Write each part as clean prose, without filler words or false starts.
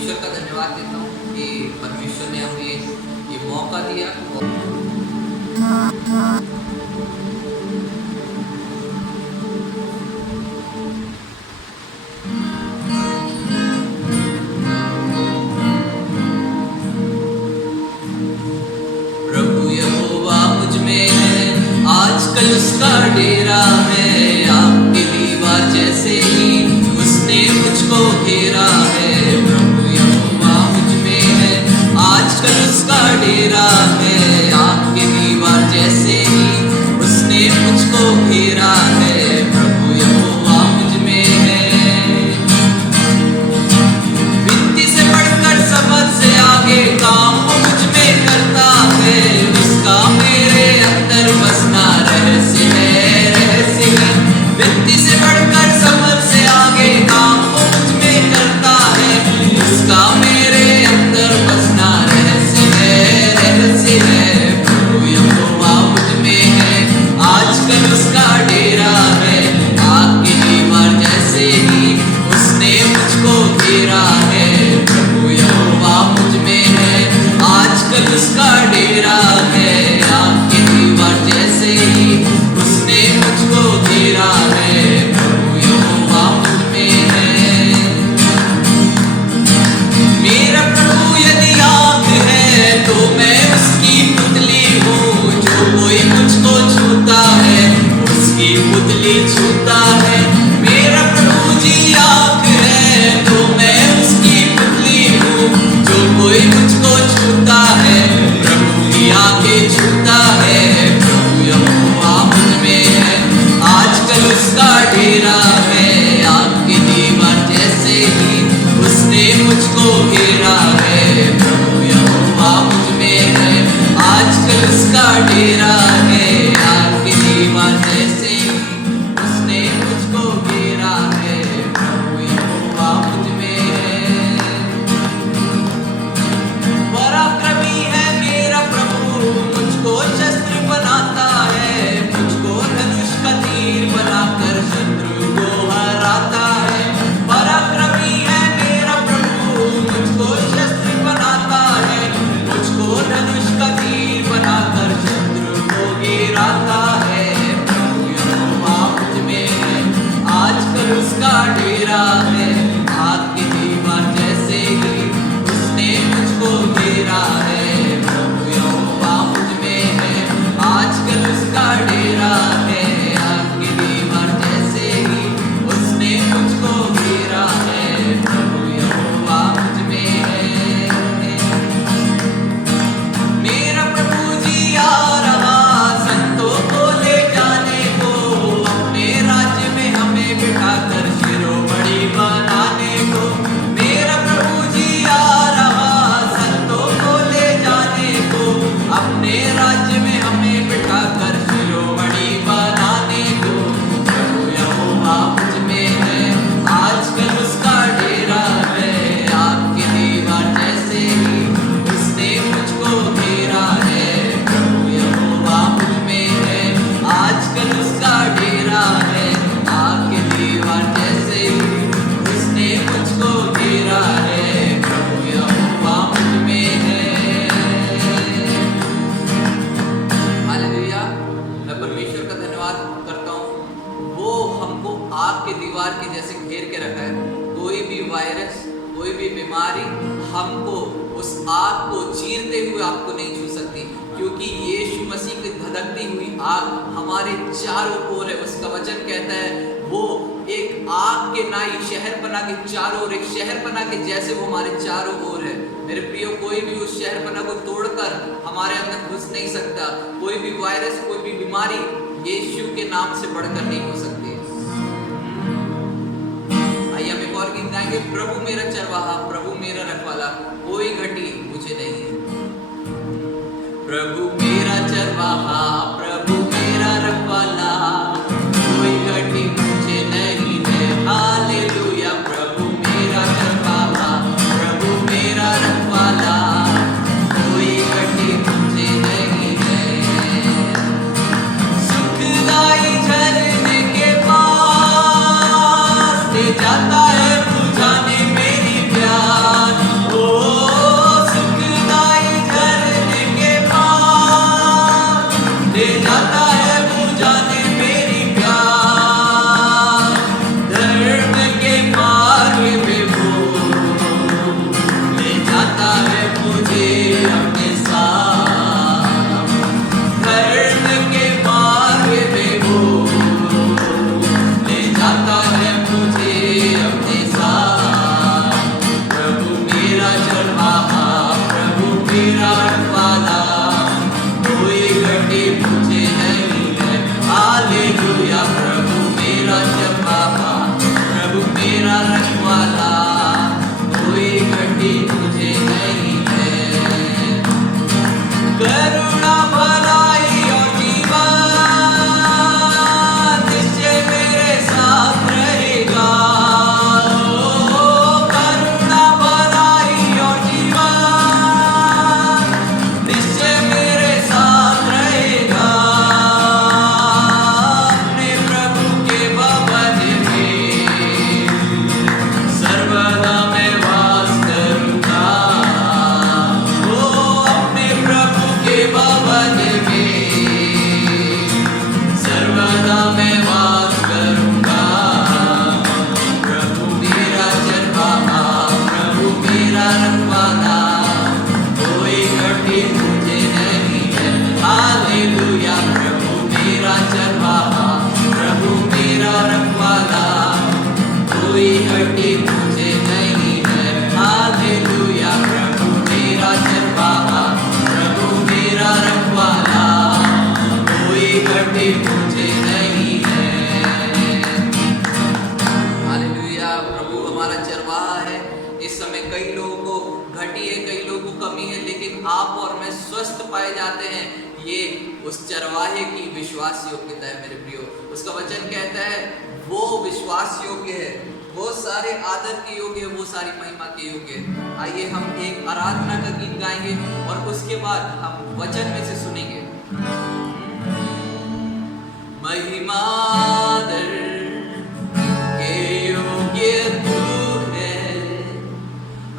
परमेश्वर का धन्यवाद देता हूँ कि परमेश्वर ने हमें ये मौका दिया। प्रभु यहोवा मुझ में है, आजकल उसका डेरा है। आपकी दीवार जैसे ही उसने मुझको घेरा है। प्रभु यहोवा मुझ में है, आजकल उसका डेरा है। आपकी दीवार जैसे ही उसने मुझको घेरा है। प्रभु यहोवा मुझ में है, विनती से बढ़कर समझ से आगे काम वो मुझ में करता है। उसका मेरे अंदर बसना रहस्य है, रहस्य है। विनती से बढ़कर समझ से आगे काम वो मुझ में करता है। उसका मेरे अंदर बसना रहस्य है, रहस्य है। प्रभु यहोवा मुझ में है, आजकल उसका डेरा है। आपकी दीवार जैसे ही उसने मुझको घेरा है। प्रभु यहोवा मुझ में है, आजकल उसका डेरा है। आपकी दीवार जैसे ही उसने मुझको घेरा है। प्रभु यहोवा मुझ में है, मेरा प्रभु यदि आग है तो मैं उसकी पुतली हूँ। जो कोई मुझको छूता है उसकी पुतली छूता है। मेरा प्रभु जी आग है तो मैं उसकी पुतली हूँ। जो कोई मुझको छूता है प्रभु की आंखें छूता है। प्रभु यहोवा मुझ में है, आजकल उसका डेरा है। आपकी दीवार जैसे ही उसने मुझको घेरा है। प्रभु यहोवा मुझ में है, आजकल उसका डेरा है। आपकी दीवार जैसे ही उसने मुझको घेरा है। प्रभु यहोवा मुझ में है, पराक्रमी है मेरा प्रभु, मुझको शस्त्र बनाता है। मुझको धनुष का तीर बनाकर शत्रु को हराता है। पराक्रमी है मेरा प्रभु, मुझको शस्त्र बनाता है। मुझको धनुष का तीर बनाकर शत्रु को गिराता है। प्रभु यहोवा मुझ में है, आजकल उसका डेरा है। आपकी दीवार जैसे ही उसने मुझको घेरा है। प्रभु यहोवा मुझ में है, आजकल उसका डेरा है। आपकी दीवार जैसे ही उसने मुझको घेरा है। प्रभु यहोवा मुझ में है, मेरा प्रभु जी आ रहा संतों को ले जाने को। अपने राज्य में हमें बिठाकर शिरोमणि बनाने को। मेरा प्रभु जी आ रहा संतों को ले जाने को। अपने राज्य में हमें बिठाकर शिरोमणि बनाने को। प्रभु यहोवा मुझ में है, आजकल उसका डेरा है। आपकी दीवार जैसे ही उसने मुझको घेरा है। प्रभु यहोवा मुझ में है, आजकल उसका डेरा है। आपकी दीवार जैसे ही उसने मुझको घेरा है। प्रभु यहोवा मुझ में है। हालेलुया, मैं परमेश्वर का धन्यवाद करता हूँ, वो हमको आग के दीवार के जैसे घेर के रखा है। कोई भी वायरस, कोई भी बीमारी हमको उस आग को चीरते हुए आपको नहीं छू सकती, क्योंकि यीशु मसीह की धधकती हुई आग हमारे चारों ओर है। उसका वचन कहता है वो एक आग के नाई शहरपना के चारों ओर, एक शहरपना के जैसे वो हमारे चारों ओर है। मेरे प्रियो, कोई भी उस शहरपना को तोड़कर हमारे अंदर घुस नहीं सकता। कोई भी वायरस, कोई भी बीमारी यीशु के नाम से बढ़कर नहीं हो सकती। आइए हम एक और गीत गाएंगे, प्रभु मेरा चरवाहा, प्रभु मेरा रखवाला, कोई घटी मुझे नहीं। प्रभु मेरा चरवाहा, प्रभु मेरा रखवाला, कोई घटी मुझे नहीं है। हालेलुया, प्रभु मेरा चरवाहा, प्रभु मेरा रखवाला, कोई घटी मुझे नहीं है। सुखदाई झरने के पास ले जाता है बुझाने मेरी प्यास। महाप्रभु मेरा रखवाला, कोई घटी मुझे नहीं है। हालेलुया, प्रभु मेरा चरवाहा, प्रभु मेरा रखवाला, कोई घटी मुझे नहीं है। करुणा भलाई और जीवन निश्चय मेरे साथ रहेगा। करुणा भलाई और जीवन निश्चय मेरे साथ रहेगा। अपने प्रभु के भवन में सर्वदा मैं वास करूंगा। अपने प्रभु के भवन में सर्वदा मैं वास करूंगा। प्रभु मेरा चरवाहा, प्रभु मेरा रखवाला, कोई घटी मुझे नहीं है। हालेलुया, प्रभु मेरा चरवाहा, प्रभु मेरा रखवाला, कोई घटी मुझे नहीं है। हालेलुया, प्रभु मेरा चरवाहा, प्रभु मेरा रखवाला, कोई घटी मुझे नहीं है। हालेलुया, प्रभु हमारा चरवाहा है। इस समय कई लोगों को घटी है, कई लोगों को कमी है, लेकिन आप और मैं स्वस्थ पाए जाते हैं। ये उस चरवाहे की विश्वास योग्यता है मेरे प्रियो। उसका वचन कहता है वो विश्वास योग्य है, वो सारे आदर के योग्य है, वो सारी महिमा के योग्य है। आइए हम एक आराधना का गीत गाएंगे और उसके बाद हम वचन में से सुनेंगे। महिमा आदर के योग्य तू है,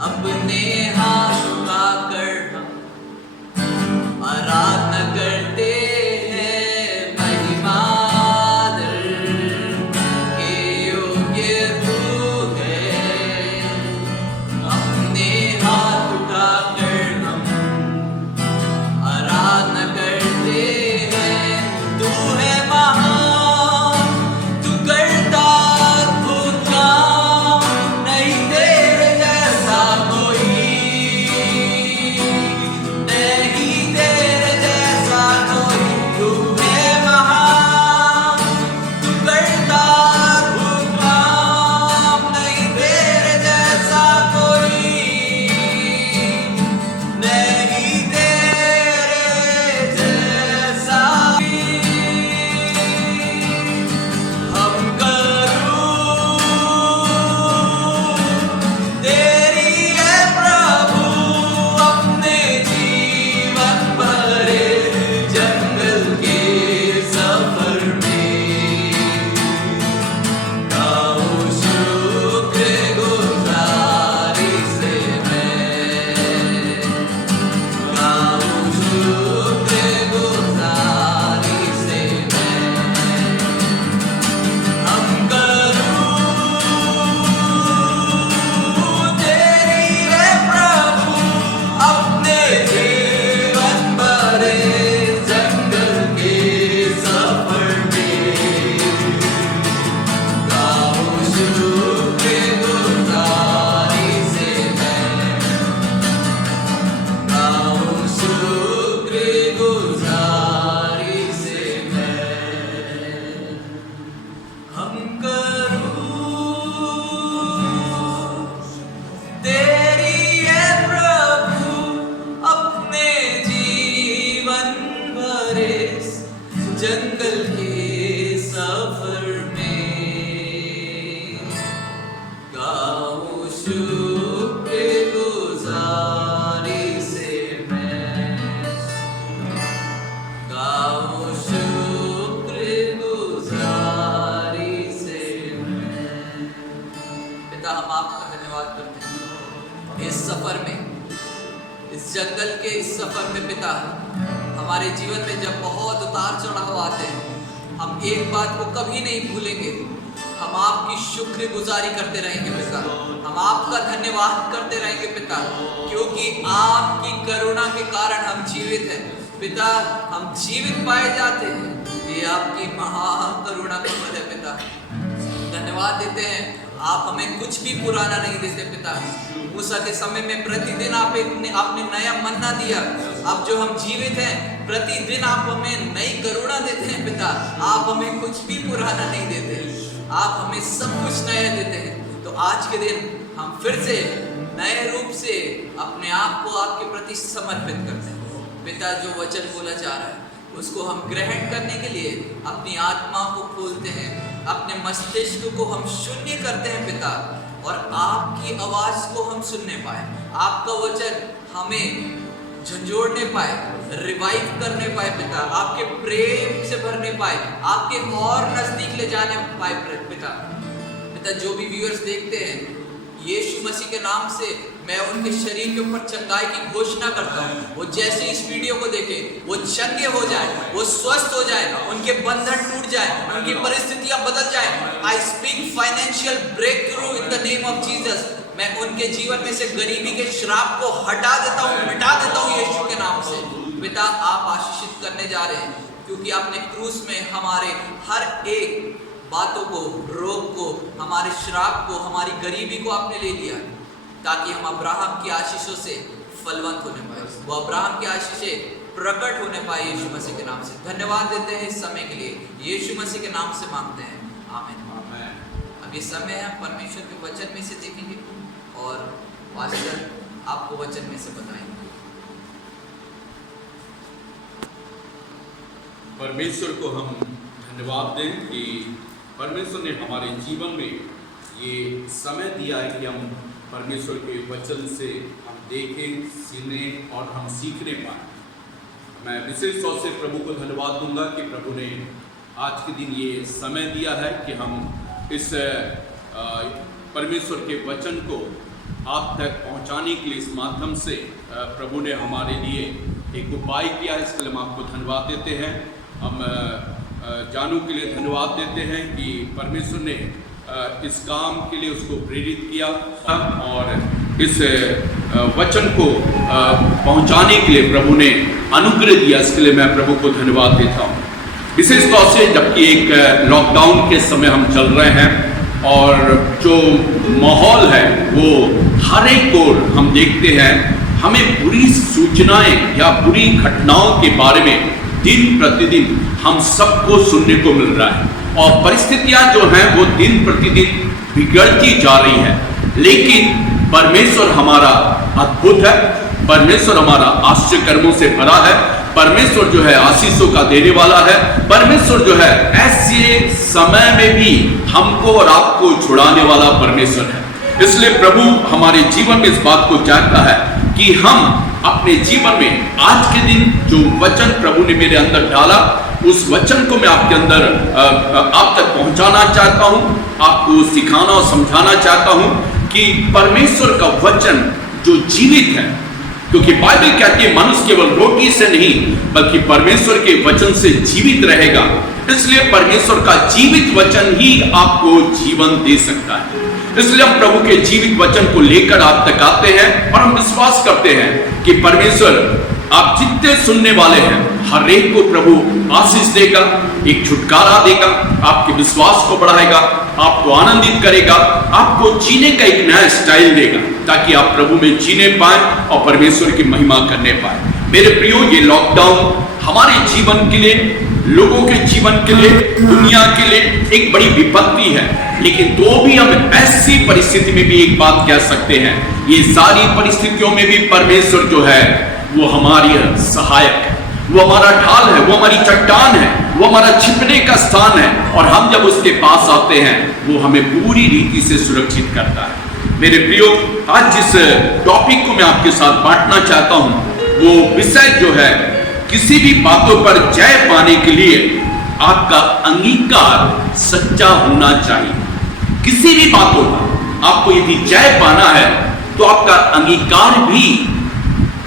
अपने हाथ उठाकर हम आराधना करते हैं। महिमा आदर के योग्य तू है, अपने हाथ उठाकर हम आराधना करते हैं। तू है महान, तू करता अद्भुत काम, नहीं तेरे जैसा कोई, नहीं तेरे जैसा कोई। तू है महान, तू करता अद्भुत काम, नहीं तेरे जैसा कोई, नहीं तेरे जैसा कोई। हम करूं तेरी है प्रभु अपने जीवन भरे जंगल के सफर में। गाऊं शुक्रगुजारी से मैं, गाऊं शुक्रगुजारी से मैं। हम करूं तेरी है प्रभु अपने जीवन भरे जंगल के सफर में। गाऊं शुक्रगुजारी से मैं, गाऊं शुक्रगुजारी से मैं। हम करूं तेरी है प्रभु अपने जीवन भरे जंगल के सफर में। गाऊं शुक्रगुजारी से मैं, गाऊं शुक्रगुजारी से मैं। पिता, हम आपका धन्यवाद करते हैं इस सफर में, इस जंगल के इस सफर में। पिता, हमारे जीवन में जब बहुत उतार चढ़ाव आते हैं, हम एक बात को कभी नहीं भूलेंगे, हम आपकी शुक्रगुजारी करते रहेंगे पिता, हम आपका धन्यवाद करते रहेंगे पिता, क्योंकि आपकी करुणा के कारण हम जीवित हैं पिता, हम जीवित पाए जाते हैं। ये आपकी महाकरुणा का फल है पिता। धन्यवाद देते हैं, आप हमें कुछ भी पुराना नहीं देते पिता, मूसा के समय में प्रतिदिन आपने नया मन्ना दिया। अब जो हम जीवित हैं, प्रतिदिन आप हमें नई करुणा देते हैं पिता। आप हमें कुछ भी पुराना नहीं देते, आप हमें सब कुछ नया देते हैं। तो आज के दिन हम फिर से नए रूप से अपने आप को आपके प्रति समर्पित करते हैं पिता। जो वचन बोला जा रहा है उसको हम ग्रहण करने के लिए अपनी आत्मा को खोलते हैं, अपने मस्तिष्क को हम शून्य करते हैं पिता, और आपकी आवाज को हम सुनने पाए, आपका वचन हमें झंझोड़ने पाए, रिवाइव करने पाए पिता, आपके प्रेम से भरने पाए, आपके और नजदीक ले जाने पाए पिता। जो भी व्यूअर्स देखते हैं, यीशु मसीह के नाम से मैं उनके शरीर के ऊपर चंगाई की घोषणा करता हूँ। वो जैसे इस वीडियो को देखे वो चंगे हो जाए, वो स्वस्थ हो जाए, उनके बंधन टूट जाए, उनकी परिस्थितियां बदल जाए। I speak financial breakthrough in the name of Jesus. मैं उनके जीवन में से गरीबी के श्राप को हटा देता हूँ, मिटा देता हूँ यीशु के नाम से। पिता आप आशीषित करने जा रहे हैं, क्योंकि आपने क्रूस में हमारे हर एक बातों को, रोग को, हमारे श्राप को, हमारी गरीबी को आपने ले लिया, ताकि हम अब्राहम की आशीषों से फलवंत होने पाए, वो अब्राहम की आशीषें प्रकट होने पाए यीशु मसीह के नाम से। धन्यवाद देते हैं इस समय के लिए, यीशु मसीह के नाम से मांगते हैं, आमीन। अब ये समय है परमेश्वर के वचन में से देखेंगे और पास्टर आपको वचन में से बताएंगे। परमेश्वर को हम धन्यवाद दें कि परमेश्वर ने हमारे जीवन में ये समय दिया है कि हम परमेश्वर के वचन से हम देखें, सुनें और हम सीखने पाएँ। मैं विशेष तौर से प्रभु को धन्यवाद दूंगा कि प्रभु ने आज के दिन ये समय दिया है कि हम इस परमेश्वर के वचन को आप तक पहुंचाने के लिए इस माध्यम से प्रभु ने हमारे लिए एक उपाय किया है। इसके लिए हम आपको धन्यवाद देते हैं। हम जानू के लिए धन्यवाद देते हैं कि परमेश्वर ने इस काम के लिए उसको प्रेरित किया और इस वचन को पहुंचाने के लिए प्रभु ने अनुग्रह दिया। इसके लिए मैं प्रभु को धन्यवाद देता हूं। विशेष तौर से जबकि एक लॉकडाउन के समय हम चल रहे हैं और जो माहौल है वो हर एक ओर हम देखते हैं, हमें बुरी सूचनाएं या बुरी घटनाओं के बारे में दिन प्रतिदिन हम सबको सुनने को मिल रहा है और परिस्थितियां जो हैं वो दिन प्रतिदिन बिगड़ती जा रही है। लेकिन परमेश्वर हमारा अद्भुत है, परमेश्वर हमारा आश्चर्य कर्मों से भरा है, परमेश्वर जो है आशीषों का देने वाला है, परमेश्वर जो है ऐसे समय में भी हमको और आपको छुड़ाने वाला परमेश्वर है। इसलिए प्रभु हमारे जीवन में इस बात को चाहता है कि हम अपने जीवन में आज के दिन जो वचन प्रभु ने मेरे अंदर डाला, उस वचन को मैं आपके अंदर आप तक पहुंचाना चाहता हूं, आपको सिखाना और समझाना चाहता हूं कि परमेश्वर का वचन जो जीवित है, क्योंकि बाइबल कहती है मनुष्य केवल रोटी से नहीं बल्कि परमेश्वर के वचन से जीवित रहेगा। इसलिए परमेश्वर का जीवित वचन ही आपको जीवन दे सकता है। इसलिए हम प्रभु के जीवित वचन को लेकर आप तक आते हैं और हम विश्वास करते हैं कि परमेश्वर आप जितने सुनने वाले हैं हर एक को प्रभु आशीष देगा, एक छुटकारा देगा, आपके विश्वास को बढ़ाएगा, आपको आनंदित करेगा, आपको जीने का एक नया स्टाइल देगा ताकि आप प्रभु में जीने पाए और परमेश्वर की महिमा करने पाए। मेरे प्रियो, ये लॉकडाउन हमारे जीवन के लिए, लोगों के जीवन के लिए, दुनिया के लिए एक बड़ी विपत्ति है, लेकिन तो भी हम ऐसी परिस्थिति में भी एक बात कह सकते हैं, ये सारी परिस्थितियों में भी परमेश्वर जो है वो हमारी सहायक है, वो हमारा ढाल है, वो हमारी चट्टान है, वो हमारा छिपने का स्थान है और हम जब उसके पास आते हैं वो हमें पूरी रीति से सुरक्षित करता है। मेरे प्रियो, आज जिस टॉपिक को मैं आपके साथ बांटना चाहता हूं वो विषय जो है, किसी भी बातों पर जय पाने के लिए आपका अंगीकार सच्चा होना चाहिए। किसी भी बातों पर आपको यदि जय पाना है तो आपका अंगीकार भी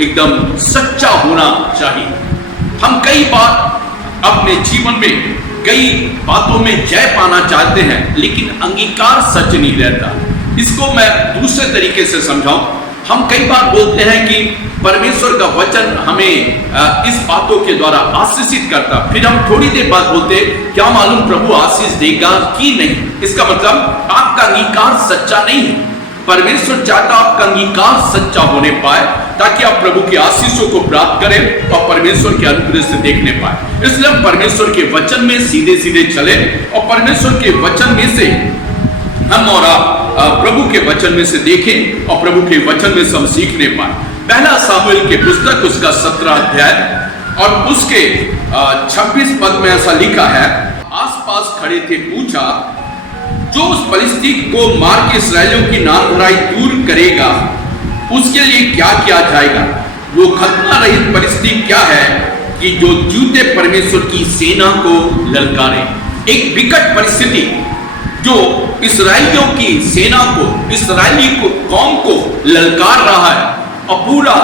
एकदम सच्चा होना चाहिए। हम कई बार अपने जीवन में कई बातों में जय पाना चाहते हैं लेकिन अंगीकार सच नहीं रहता। इसको मैं दूसरे तरीके से समझाऊं। हम कई बार बोलते हैं कि परमेश्वर का वचन हमें इस बातों के द्वारा आशीषित करता, फिर हम थोड़ी देर बाद बोलते क्या मालूम प्रभु आशीष देगा कि नहीं। इसका मतलब आपका अंगीकार सच्चा नहीं है। परमेश्वर चाहता आपका अंगीकार सच्चा होने पाए, ताकि आप प्रभु की आशीषों को प्राप्त करें और परमेश्वर के अनुग्रह से देखने पाए। इसलिए हम परमेश्वर के वचन में सीधे सीधे चले और परमेश्वर के वचन में से हम और आप प्रभु के वचन में से देखें और प्रभु के वचन में से हम सीखने पाए। पहला सामुएल की पुस्तक उसका 17 अध्याय और उसके 26 पद में ऐसा लिखा है, आसपास खड़े थे पूछा, जो उस फलिस्ती को मार के इस्राएलियों की नामधराई दूर करेगा उसके लिए क्या किया जाएगा? वो खतना रहित फलिस्ती क्या है कि जो जूते परमेश्वर की सेना को ललकारे। एक विकट परिस्थिति जो इस्राएलियों की सेना को, इस्राएली को, कौम को ललकार रहा है और पूरा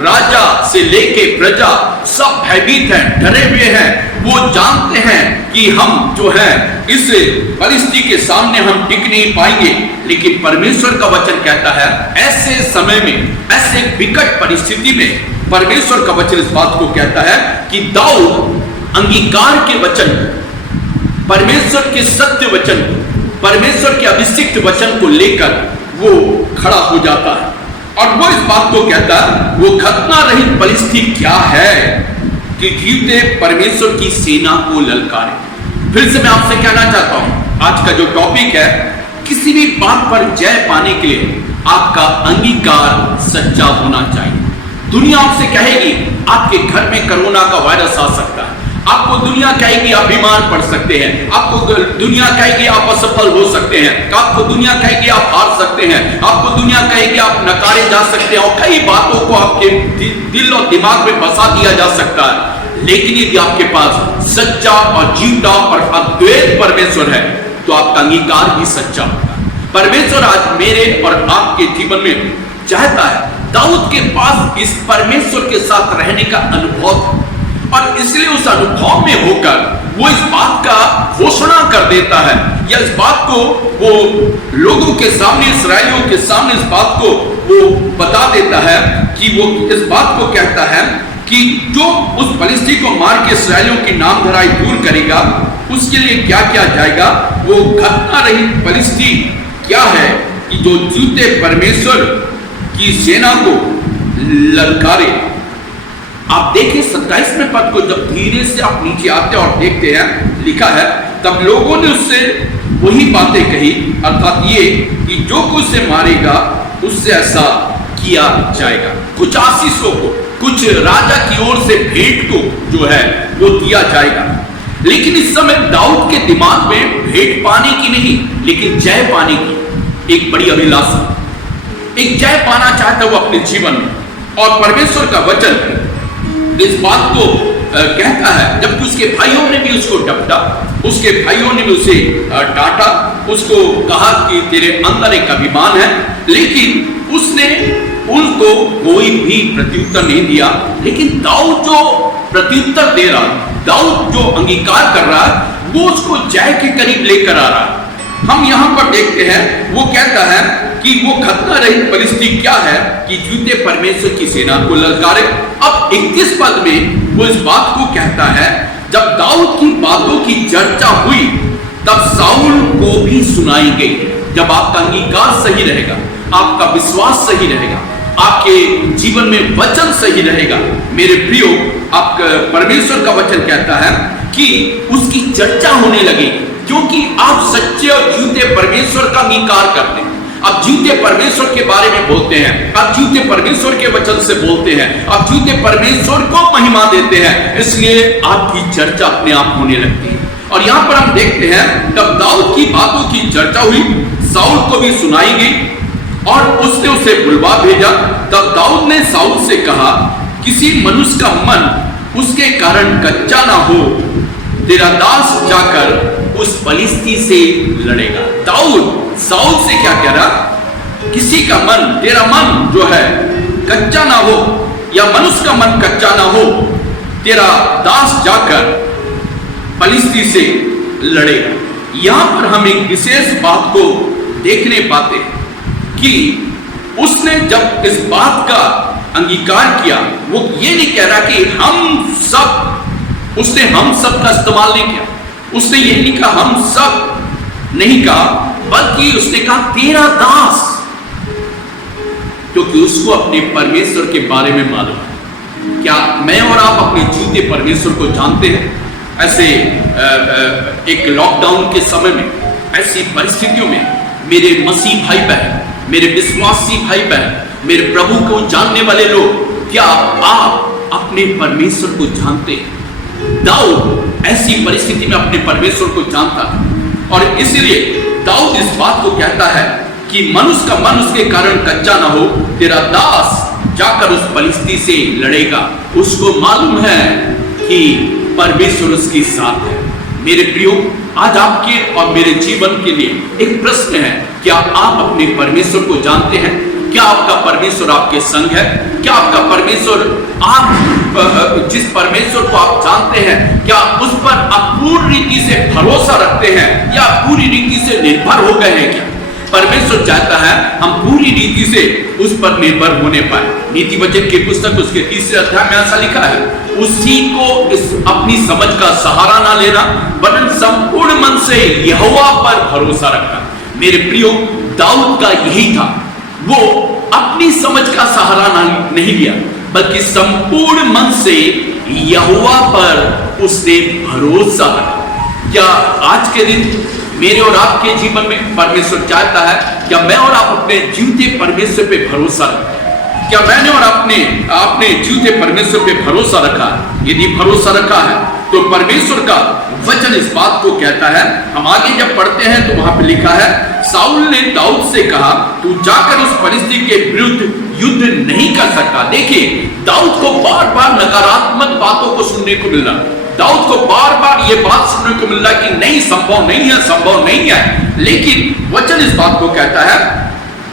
राजा से लेके प्रजा सब भयभीत हैं, डरे हुए हैं। वो जानते हैं कि हम जो है इस परिस्थिति के सामने हम टिक नहीं पाएंगे, लेकिन परमेश्वर का वचन कहता है ऐसे समय में, ऐसे विकट परिस्थिति में परमेश्वर का वचन इस बात को कहता है कि दाऊद अंगीकार के वचन, परमेश्वर के सत्य वचन, परमेश्वर के अभिषिक्त वचन को लेकर वो खड़ा हो जाता है और वो इस बात को कहता है, वो खतना रहित फलिस्ती क्या है कि जीवते परमेश्वर की सेना को ललकारे। फिर से मैं आपसे कहना चाहता हूं, आज का जो टॉपिक है, किसी भी बात पर जय पाने के लिए आपका अंगीकार सच्चा होना चाहिए। दुनिया आपसे कहेगी आपके घर में कोरोना का वायरस आ सकता है, आपको दुनिया कहेगी आप बीमार पड़ सकते हैं, आपको दुनिया कहेगी आप असफल हो सकते हैं, आपको दुनिया कहेगी आप हार सकते हैं, आपको दुनिया कहेगी आप नकारे जा सकते हैं और कई बातों को आपके दिल और दिमाग में बसा दिया जा सकता है। लेकिन यदि आपके पास सच्चा और जीवता और अद्वैत परमेश्वर है तो आपका अंगीकार भी सच्चा होगा। परमेश्वर आज मेरे और आपके जीवन में चाहता है, दाऊद के पास इस परमेश्वर के साथ रहने का अनुभव और इसलिए उस अनुभव में होकर वो इस बात का घोषणा कर देता है या इस बात को वो लोगों के सामने, इस्राएलियों के सामने इस बात को वो बता देता है कि वो इस बात को कहता है कि जो उस फलिस्ती को मार के इस्राएलियों की नामधराई दूर करेगा उसके लिए क्या किया जाएगा? वो खतना रहित फलिस्ती क्या है कि जो जूते परमेश्वर की सेना को ललकारे। आप देखिए 27वें पद को जब धीरे से आप नीचे आते और देखते हैं, लिखा है तब लोगों ने उससे वही बातें कही, अर्थात ये कि जो कुछ से मारेगा उससे ऐसा किया जाएगा। कुछ आशीषों को, कुछ राजा की ओर से भेंट को जो है वो दिया जाएगा। लेकिन इस समय दाऊद के दिमाग में भेंट पाने की नहीं, लेकिन जय पाने की एक बड़ी अभिलाषा, एक जय पाना चाहता वो अपने जीवन में। और परमेश्वर का वचन इस बात को कहता है, जबकि उसके भाइयों ने भी उसको डपटा, उसके भाइयों ने भी उसे डांटा, उसको कहा कि तेरे अंदर एक अभिमान है, लेकिन उसने उनको कोई भी प्रत्युत्तर नहीं दिया। लेकिन दाऊद जो प्रत्युत्तर दे रहा, दाऊद जो अंगीकार कर रहा है, वो उसको जय के करीब लेकर आ रहा है। हम यहां पर देखते हैं, वो कहता है कि वो खतना रहित फलिस्ती क्या है कि जूते परमेश्वर की सेना को ललकारे। अब 31 पद में वो इस बात को कहता है, जब दाऊद की बातों की चर्चा हुई तब साउल को भी सुनाई गई। जब आपका अंगीकार सही रहेगा, आपका विश्वास सही रहेगा, आपके जीवन में वचन सही रहेगा, मेरे प्रियो, आप परमेश्वर का वचन कहता है कि उसकी चर्चा होने लगी, क्योंकि आप सच्चे और झूठे परमेश्वर का अंगीकार करते हैं। आप झूठे परमेश्वर के बारे में बोलते हैं, आप झूठे परमेश्वर के वचन से बोलते हैं, आप झूठे परमेश्वर को महिमा देते हैं, इसलिए आपकी चर्चा अपने आप होने लगती है। और यहां पर हम देखते हैं, तब दाऊद की बातों की चर्चा हुई, साउल को भी सुनाई गई और उसने उसे बुलवा भेजा। तब दाऊद ने साउल से कहा, किसी मनुष्य का मन उसके कारण कच्चा ना हो, तेरा दास जाकर उस फलिस्ती से लड़ेगा। दाऊद साउल से क्या कह रहा? किसी का मन, तेरा मन जो है कच्चा ना हो, या मनुष्य का मन कच्चा ना हो, तेरा दास जाकर फलिस्ती से लड़ेगा। यहां पर हम एक विशेष बात को देखने पाते हैं कि उसने जब इस बात का अंगीकार किया, वो ये नहीं कह रहा कि हम सब, उसने हम सब का इस्तेमाल नहीं किया, उसने ये नहीं कहा हम सब नहीं कहा, बल्कि उसने कहा तेरा दास, क्योंकि उसको अपने परमेश्वर के बारे में मालूम है। क्या मैं और आप अपने जीते परमेश्वर को जानते हैं? ऐसे एक लॉकडाउन के समय में, ऐसी परिस्थितियों में मेरे मसीह भाई बहन, मेरे विश्वासी भाई बहन, मेरे प्रभु को जानने वाले लोग, क्या आप अपने परमेश्वर को जानते हैं? दाऊद ऐसी परिस्थिति में अपने परमेश्वर को जानता है और इसलिए दाऊद इस बात को कहता है कि मनुष्य का मन उसके कारण कच्चा ना हो, तेरा दास जाकर उस परिस्थिति से लड़ेगा। उसको मालूम है कि परमेश्वर उसके साथ है। मेरे प्रियो, आज आपके और मेरे जीवन के लिए एक प्रश्न है, क्या आप अपने परमेश्वर को जानते हैं? क्या आपका परमेश्वर आपके संग है? क्या आपका परमेश्वर, आप जिस परमेश्वर को आप जानते हैं, क्या उस पर आप पूर्ण रीति से भरोसा रखते हैं या पूरी रीति से निर्भर हो गए हैं? क्या परमेश्वर चाहता है हम पूरी रीति से उस पर निर्भर होने पाए। नीति वचन की पुस्तक उसके 3 अध्याय में ऐसा लिखा है, उसी को इस अपनी समझ का सहारा ना लेना, वरन संपूर्ण मन से यहोवा पर भरोसा रखना। मेरे प्रियो, दाऊद का यही था। वो अपनी समझ का सहारा नहीं लिया, बल्कि संपूर्ण मन से यहोवा पर उसने भरोसा रखा। क्या आज के दिन मेरे और आपके जीवन में परमेश्वर चाहता है क्या मैं और आप अपने जीवते परमेश्वर पे भरोसा रखें? क्या मैंने और आपने जीवते परमेश्वर पे भरोसा रखा है? यदि भरोसा रखा है तो परमेश्वर का वचन इस बात को कहता है। हम आगे जब पढ़ते हैं तो वहां पे लिखा है, साउल ने दाऊद से कहा, तू जाकर उस परिस्थिति के विरुद्ध युद्ध नहीं कर सकता। देखिए, दाऊद को बार बार नकारात्मक बातों को सुनने को मिल रहा, दाऊद को बार बार ये बात सुनने को मिल रहा कि नहीं, संभव नहीं है, संभव नहीं है। लेकिन वचन इस बात को कहता है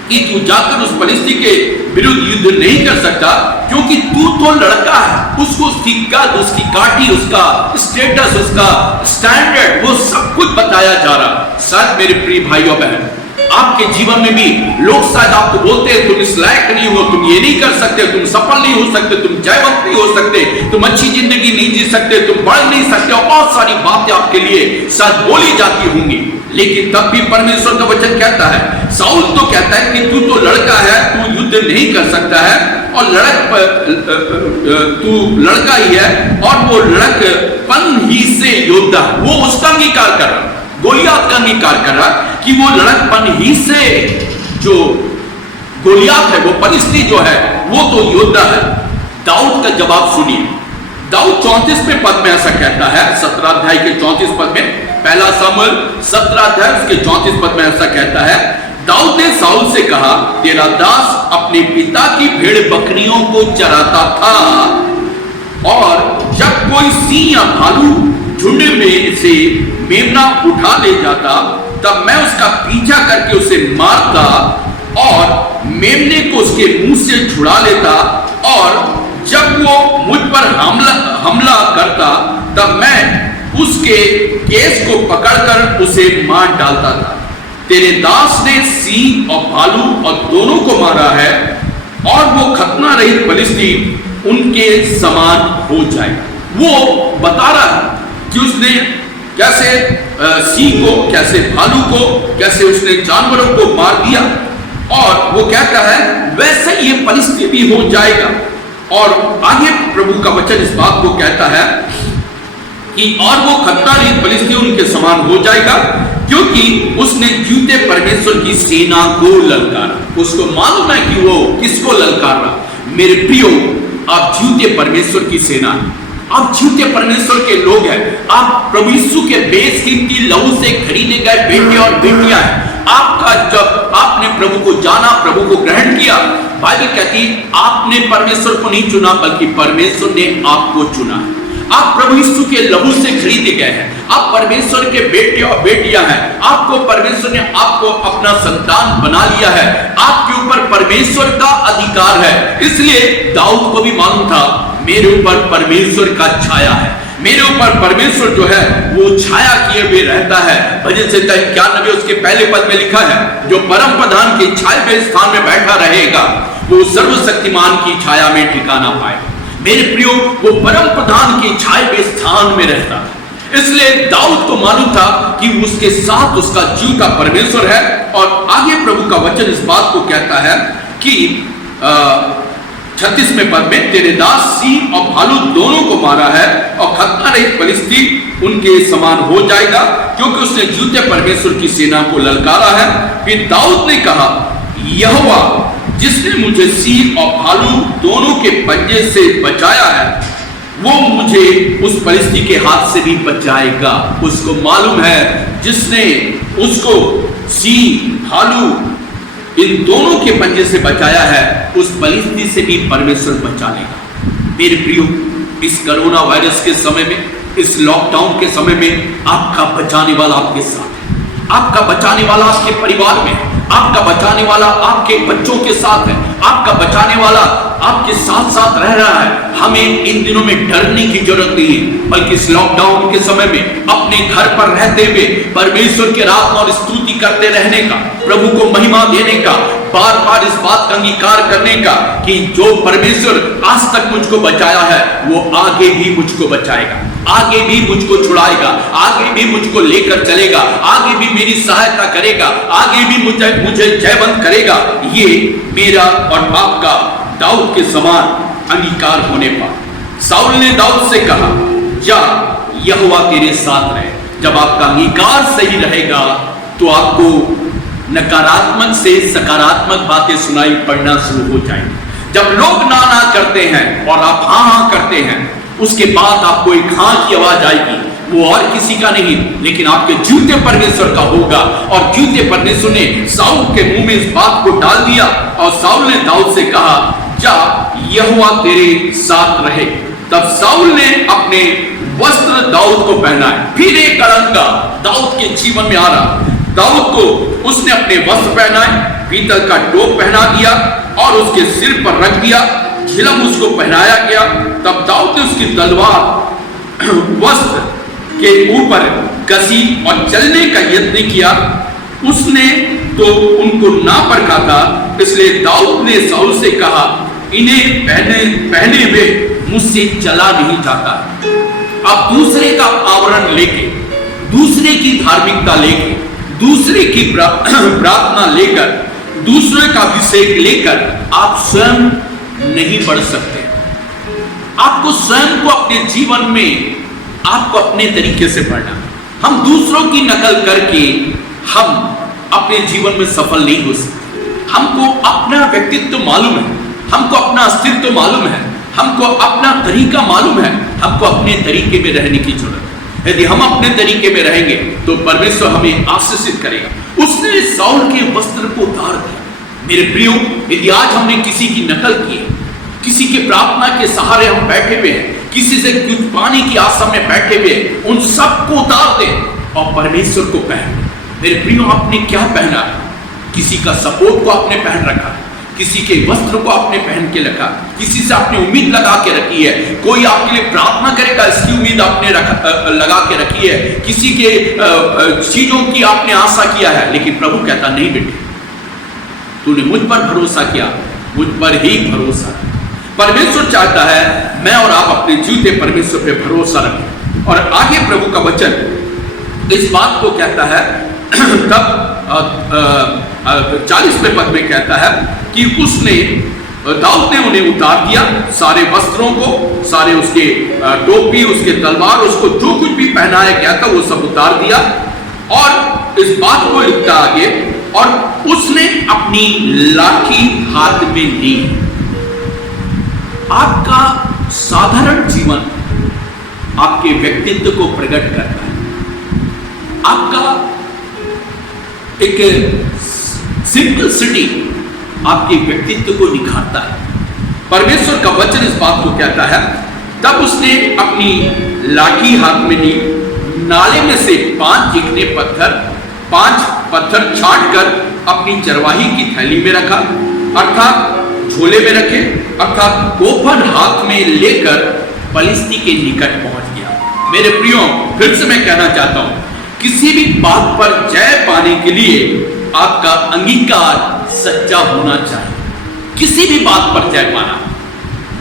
कि तू जाकर उस परिस्थिति के विरुद्ध युद्ध नहीं कर सकता, क्योंकि तू तो लड़का है। उसको उसकी कद, उसकी काठी, उसका स्टेटस, उसका स्टैंडर्ड, वो सब कुछ बताया जा रहा। शायद मेरे प्रिय भाइयों बहन, आपके जीवन में भी लोग शायद आपको बोलते हैं तुम इस लायक नहीं हो, तुम ये नहीं कर सकते, तुम सफल नहीं हो सकते, तुम जयवंत नहीं हो सकते, तुम अच्छी जिंदगी नहीं जी सकते, तुम बढ़ नहीं सकते, और बहुत सारी बातें आपके लिए शायद बोली जाती होंगी। लेकिन तब भी परमेश्वर का वचन कहता है, साउल तो कहता है कि तू तो लड़का है, तू युद्ध नहीं कर सकता है, और तू लड़का ही है, और वो लड़कपन ही से योद्धा, वो उसका अंगीकार कर रहा, गोलियात का अंगीकार कर रहा कि वो लड़कपन ही से जो गोलियात है, वो परिस्थिति जो है, वो तो योद्धा है। दाऊद का जवाब सुनिए। दाऊद 34वें पद में ऐसा कहता है, 17 अध्याय के 34 पद में, पहला शमूएल 17 अध्याय उसके 34 पद में ऐसा कहता है, दाऊद ने साउल से कहा, तेरा दास अपने पिता की भेड़ बकरियों को चराता था, और जब कोई सिंह या भालू झुंड में से मेमना उठा ले जाता, तब मैं उसका पीछा करके उसे मारता और मेमने को उसके मुंह से छुड़ा लेता, और जब वो मुझ पर हमला करता, तब मैं उसके केस को पकड़कर उसे मार डालता था। तेरे दास ने सिंह और भालू और दोनों को मारा है, और वो खतना रहित बलिष्ठी उनके समान हो जाएगा। वो बता रहा है कि उसने कैसे सिंह को, कैसे भालू को, कैसे उसने जानवरों को मार दिया, और वो कहता है वैसे ये परिस्थिति भी हो जाएगा। और आगे प्रभु का वचन इस बात को कहता है कि और वो खतना रहित बलिष्ठी उनके समान हो जाएगा, क्योंकि उसने जीवते परमेश्वर की सेना को ललकारा। उसको मालूम है कि वो किसको ललकार रहा। मेरे प्रियो, आप जीवते परमेश्वर की सेना है, आप जीवते परमेश्वर के लोग हैं, आप प्रभु यीशु के बेसकीमती लहू से खरीदे गए बेटे और बेटियां हैं। आपका जब आपने प्रभु को जाना, प्रभु को ग्रहण किया, बाइबल कहती है आपने परमेश्वर को नहीं चुना, बल्कि परमेश्वर ने आपको चुना। आप प्रभु यीशु के लहू से खरीदे गए हैं, आप परमेश्वर के बेटे और बेटियां हैं, आपको परमेश्वर ने आपको अपना संतान बना लिया है, आपके ऊपर परमेश्वर का अधिकार है। इसलिए दाऊद को भी मालूम था मेरे ऊपर परमेश्वर का छाया है, मेरे ऊपर परमेश्वर जो है वो छाया किए हुए रहता है। भजन संहिता 91 उसके पहले पद में लिखा है, जो परम प्रधान के छाए हुए स्थान में बैठा रहेगा, वो सर्वशक्तिमान की छाया में ठिकाना पाए। मेरे प्रियो, वो परम प्रधान की छाए हुए स्थान में रहता है। इसलिए दाऊद को मालूम था कि उसके साथ उसका जीव का परमेश्वर है। और आगे प्रभु का वचन इस बात को कहता है कि 36वें पद में, तेरे दास सिंह और भालू दोनों को मारा है और खतना रहित फलिस्ती उनके समान हो जाएगा, क्योंकि उसने जूते परमेश्वर की सेना को ललकारा है। फिर दाऊद ने कहा, यहोवा जिसने मुझे सिंह और भालू दोनों के पंजे से बचाया है, वो मुझे उस फलिस्ती के हाथ से भी बचाएगा। उसको मालूम है जिसने उसको सिंह भालू इन दोनों के पंजे से बचाया है, उस फलिस्ती से भी परमेश्वर बचा लेगा। मेरे प्रियो, इस कोरोना वायरस के समय में, इस लॉकडाउन के समय में आपका बचाने वाला आपके साथ है, आपका बचाने वाला आपके परिवार में है, आपका बचाने वाला आपके बच्चों के साथ है, आपका बचाने वाला आपके साथ साथ रह रहा है। हमें इन दिनों में डरने की जरूरत नहीं है, बल्कि इस लॉकडाउन के समय में अपने घर पर रहते हुए परमेश्वर के आराधना और स्तुति करते रहने का, प्रभु को महिमा देने का, बार बार इस बात का अंगीकार करने का कि जो परमेश्वर आज तक मुझको बचाया है, वो आगे भी मुझको बचाएगा, आगे भी मुझको छुड़ाएगा, आगे भी मुझको लेकर चलेगा, आगे भी मेरी सहायता करेगा, आगे भी मुझे जयवंत करेगा। ये मेरा और आपका दाऊद के समान अंगीकार होने पर शाऊल ने दाऊद से कहा, जा यहोवा तेरे साथ रहे। जब आपका अंगीकार सही रहेगा तो आपको नकारात्मक से सकारात्मक बातें सुनाई पड़ना शुरू हो जाएंगी। जब लोग ना ना करते हैं और आप हाँ हाँ करते हैं, उसके बाद आपको एक हाँ की आवाज आएगी, वो और किसी का नहीं लेकिन आपके जूते परमेश्वर का होगा। और जूते परमेश्वर ने शाऊल के मुंह में इस बात को डाल दिया और शाऊल ने दाऊद से कहा, जा यहोवा तेरे साथ रहे। तब शाऊल ने अपने वस्त्र दाऊद को पहनाए। फिर एक अड़ंगा दाऊद के जीवन में आ रहा। दाऊद को उसने अपने वस्त्र पहनाए, पीतल का टोप पहना दिया और उसके सिर पर रख दिया, झिलम उसको पहनाया गया। तब दाऊद ने उसकी तलवार वस्त्र के ऊपर कसी और चलने का यत्न किया। उसने तो उनको ना परखा था, इसलिए दाऊद ने शाऊल से कहा, इन्हें पहने हुए मुझसे चला नहीं जाता। अब दूसरे का आवरण लेके, दूसरे की धार्मिकता लेके, दूसरे की प्रार्थना लेकर, दूसरे का अभिषेक लेकर आप स्वयं नहीं बढ़ सकते। आपको स्वयं को अपने जीवन में आपको अपने तरीके से बढ़ना। हम दूसरों की नकल करके हम अपने जीवन में सफल नहीं हो सकते। हमको अपना व्यक्तित्व मालूम है, हमको अपना अस्तित्व मालूम है, हमको अपना तरीका मालूम है, हमको अपने तरीके में रहने की जरूरत है। यदि हम अपने तरीके में रहेंगे तो परमेश्वर हमें आशीषित करेगा। उसने शाऊल के वस्त्र को उतार दिया। मेरे प्रियो, यदि आज हमने किसी की नकल की है, किसी के प्रार्थना के सहारे हम बैठे हुए हैं, किसी से कुछ पाने की आशा में बैठे हुए, उन सबको उतार दे और परमेश्वर को पहन। मेरे प्रियो, आपने क्या पहना है? किसी का सपोर्ट को आपने पहन रखा है, किसी के वस्त्र को आपने पहन के रखा, किसी से आपने उम्मीद लगा के रखी है, कोई आपके लिए प्रार्थना करेगा इसकी उम्मीद आपने लगा के रखी है, किसी के चीजों की आपने आशा किया है। लेकिन प्रभु कहता, नहीं बेटे, तूने मुझ पर भरोसा किया, मुझ पर ही भरोसा। परमेश्वर चाहता है मैं और आप अपने जूते परमेश्वर पे भरोसा रखें। और आगे प्रभु का वचन इस बात को कहता है, तब 40वें पद में कहता है कि उसने दाऊद ने उन्हें उतार दिया, सारे वस्त्रों को, सारे उसके टोपी, उसके तलवार, उसको जो कुछ भी पहनाया गया था वो सब उतार दिया। और इस बात को लिखता आगे, और उसने अपनी लाठी हाथ में ली। आपका साधारण जीवन आपके व्यक्तित्व को प्रकट करता है। आपका एक सिंपलिसिटी आपके व्यक्तित्व को निखारता है। परमेश्वर का वचन इस बात को कहता है, तब उसने अपनी लाठी हाथ में ली, नाले में से 5 चिकने पत्थर छांट कर अपनी चरवाही की थैली में रखा, अर्थात झोले में रखे, अर्थात गोफन हाथ में लेकर फलिस्ती के निकट पहुंच गया। मेरे प्रियो, फिर से मैं कहना चाहता हूं, किसी भी बात पर जय पाने के लिए आपका अंगीकार सच्चा होना चाहिए। किसी भी बात पर जय पाना,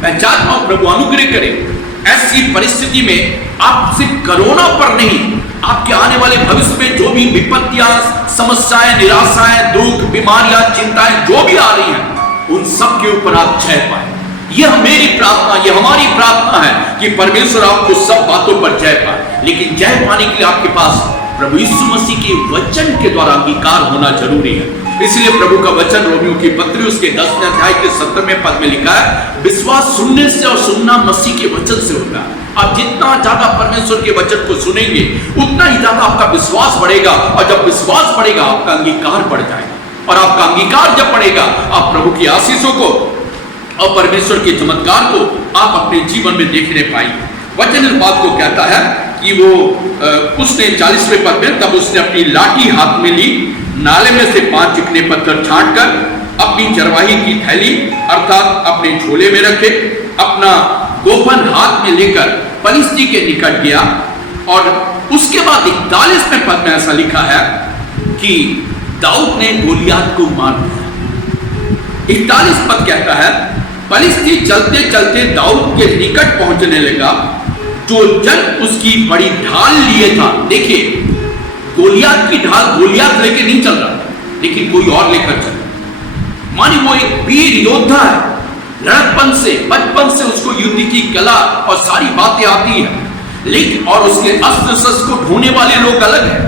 मैं चाहता हूं प्रभु अनुग्रह करे ऐसी परिस्थिति में आप सिर्फ कोरोना पर नहीं, आपके आने वाले भविष्य में जो भी विपत्तियां, समस्याएं, निराशाएं, दुख, बीमारियां, चिंताएं जो भी आ रही हैं, उन सब के ऊपर आप जय पाए। यह मेरी प्रार्थना, यह हमारी प्रार्थना है कि परमेश्वर आपको सब बातों पर जय पाए। लेकिन जय पाने के लिए आपके पास प्रभु यीशु मसीह के वचन के द्वारा अंगीकार होना जरूरी है। इसलिए प्रभु का वचन रोमियो की पत्री उसके 10वें अध्याय के 17वें पद में लिखा है, विश्वास सुनने से और सुनना मसीह के वचन से होगा। आप जितना ज्यादा परमेश्वर के वचन को सुनेंगे उतना ही ज्यादा आपका विश्वास बढ़ेगा, और जब विश्वास बढ़ेगा आपका अंगीकार बढ़ जाएगा, और आपका अंगीकार जब बढ़ेगा आप प्रभु की आशीषों को और परमेश्वर के चमत्कार को आप अपने जीवन में देखने पाएंगे। वचन इस बात को कहता है कि वो उसने 40वें पद में, तब उसने अपनी लाठी हाथ में ली, नाले में से 5 चिकने पत्थर छांटकर अपनी चरवाही की थैली अर्थात अपने झोले में रखे, अपना गोफन हाथ में लेकर पलिश्ती के निकट गया। और उसके बाद 41वें पद में ऐसा लिखा है कि दाऊद ने गोलियत को मार दिया। 41 पद कहता है, पलिश्ती चलते चलते दाऊद के निकट पहुंचने लगा, जो जन उसकी बड़ी ढाल लिए था। देखिए, गोलियत की ढाल गोलियत लेके नहीं चल रहा, लेकिन कोई और लेकर चल रहा। मानी वो एक वीर योद्धा है, लड़कपन से बचपन से उसको युद्ध की कला और सारी बातें आती है, लेकिन और उसके अस्त्र शस्त्र को ढोने वाले लोग अलग हैं,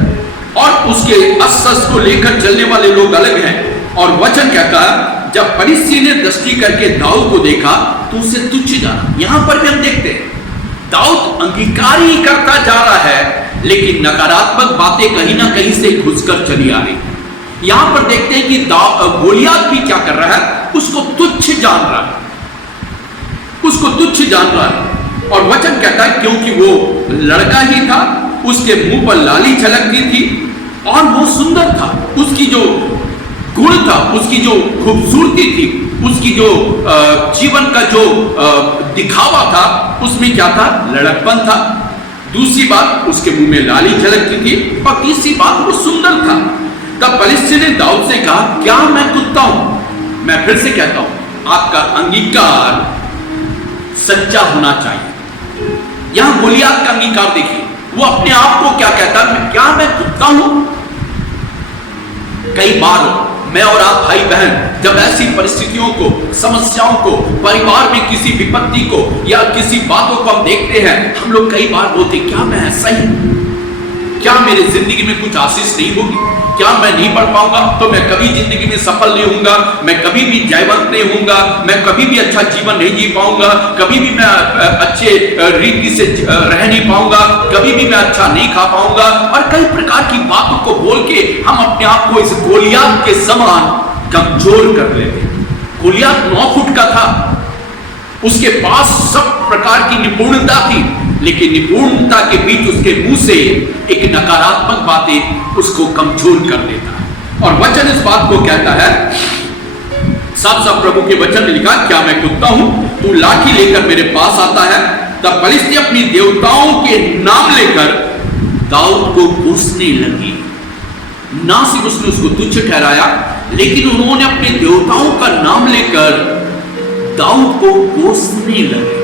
और उसके अस्त्र शस्त्र को लेकर चलने वाले लोग अलग हैं। और वचन कहता है, जब पलिश्ती ने दृष्टि करके दाऊद को देखा तो उसे तुच्छ जाना। यहां पर भी हम देखते हैं दाऊद अंगीकार ही करता जा रहा है, लेकिन नकारात्मक बातें कहीं ना कहीं से घुसकर चली आ रही है। यहां पर देखते हैं कि गोलियत भी क्या कर रहा है, उसको तुच्छ जान रहा है, उसको तुच्छ जान रहा है। और वचन कहता है क्योंकि वो लड़का ही था, उसके मुंह पर लाली छलकती थी और वो सुंदर था, उसकी जो गुण था, उसकी जो खूबसूरती थी, उसकी जो जीवन का जो दिखावा था, उसमें क्या था, लड़कपन था। दूसरी बात, उसके मुंह में लाली झलकती थी, और तीसरी बात, वो सुंदर था। तब पलिश्ती ने दाऊद से कहा, क्या मैं कुत्ता हूं? मैं फिर से कहता हूं, आपका अंगीकार सच्चा होना चाहिए। यहां गोलियत का अंगीकार देखिए, वो अपने आप को क्या कहता है, क्या मैं कुत्ता हूं? कई बार मैं और आप भाई बहन जब ऐसी परिस्थितियों को, समस्याओं को, परिवार में किसी विपत्ति को या किसी बातों को हम देखते हैं, हम लोग कई बार बोलते, क्या मैं ऐसा ही हूं? क्या मेरे जिंदगी में कुछ आशीष नहीं होगी? क्या मैं नहीं पढ़ पाऊंगा तो मैं कभी जिंदगी में सफल नहीं होऊंगा, मैं कभी भी जयवंत नहीं होऊंगा, मैं कभी भी अच्छा जीवन नहीं जी पाऊंगा, कभी भी मैं अच्छे रीति से रह नहीं पाऊंगा, कभी भी मैं अच्छा नहीं खा पाऊंगा। और कई प्रकार की बातों को बोल के हम अपने आप को इस गोलियत के समान कमजोर कर लेते। गोलियत 9 फुट का था, उसके पास सब प्रकार की निपुणता थी, लेकिन निपुणता के बीच उसके मुंह से एक नकारात्मक बातें उसको कमजोर कर देता है। और वचन इस बात को कहता है, साफ साफ प्रभु के वचन में लिखा, क्या मैं कुत्ता हूं, तू लाठी लेकर मेरे पास आता है? तब पलिश्ती अपनी देवताओं के नाम लेकर दाऊद को कोसने लगी। ना सिर्फ उसने उसको तुच्छ ठहराया, लेकिन उन्होंने अपने देवताओं का नाम लेकर दाऊद को कोसने लगे।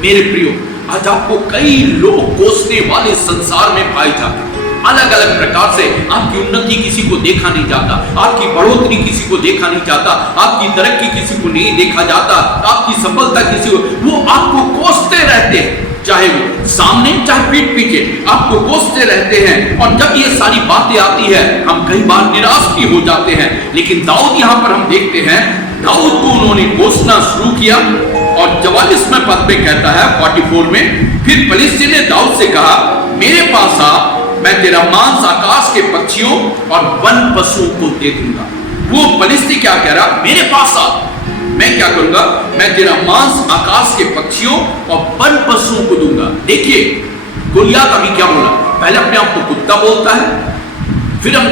मेरे प्रियो, आज आपको कई लोग कोसने वाले संसार में पाए जाते हैं। अलग अलग प्रकार से आपकी उन्नति किसी को देखा नहीं जाता, आपकी बढ़ोतरी किसी को देखा नहीं जाता, आपकी तरक्की किसी को नहीं देखा जाता, आपकी सफलता किसी को, वो आपको कोसते रहते हैं, चाहे वो सामने चाहे पीठ पीछे आपको कोसते रहते हैं। और जब ये सारी बातें आती है हम कई बार निराश भी हो जाते हैं। लेकिन दाऊद यहां पर हम देखते हैं, दाऊद को उन्होंने कोसना शुरू किया। और 44वें पद में कहता है 44 में, फिर पलिश्ती ने दाऊद से कहा, मेरे पास आ, मैं तेरा मांस आकाश के पक्षियों और वन पशुओं को दे दूंगा। वो पलिश्ती क्या कह रहा, मेरे पास आ, मैं क्या करूंगा, मैं तेरा मांस आकाश के पक्षियों और वन पशुओं को दूंगा। देखिए गोलियत अभी क्या बोला, पहले अपने आप को कुत्ता बोलता है, फिर हम